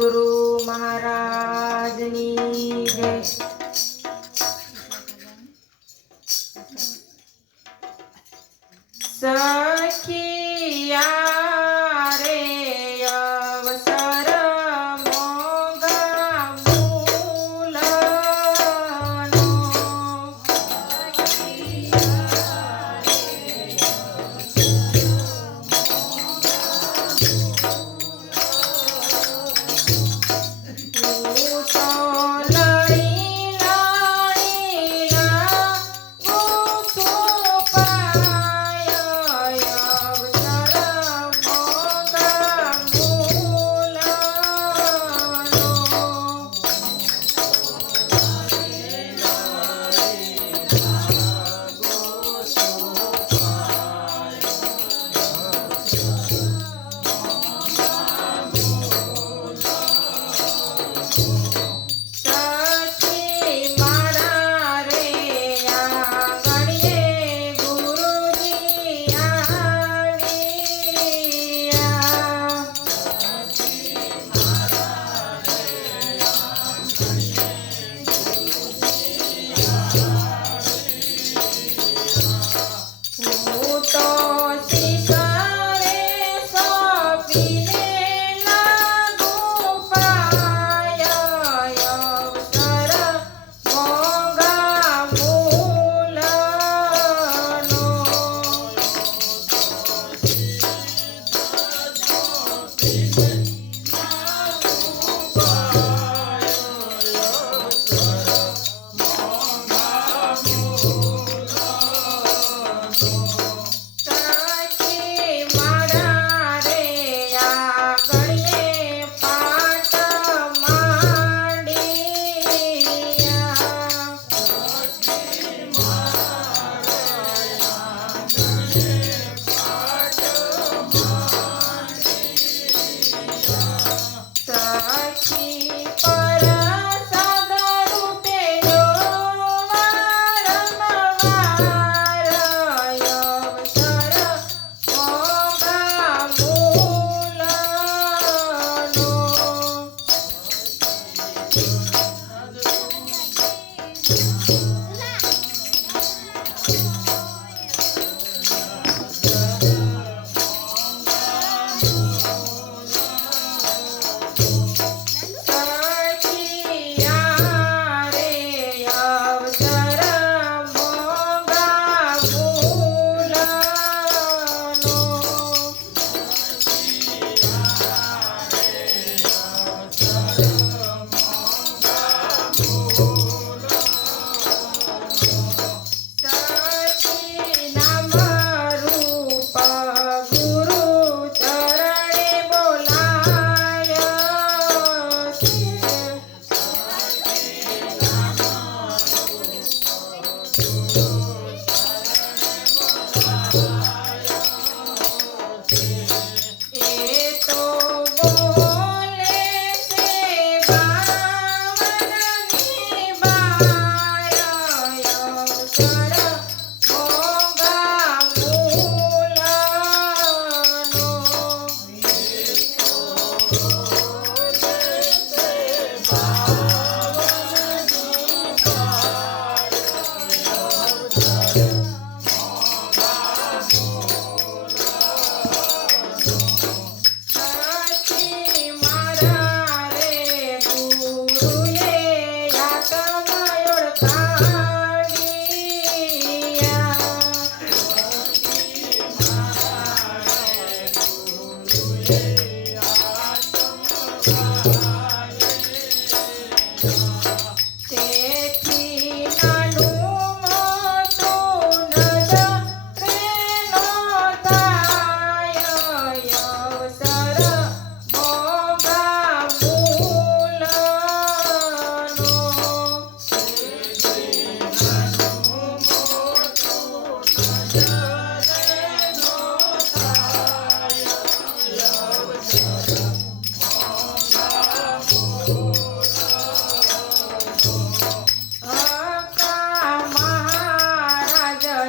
સદગુરુ મહારાજની જય સખિયા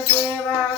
સેવા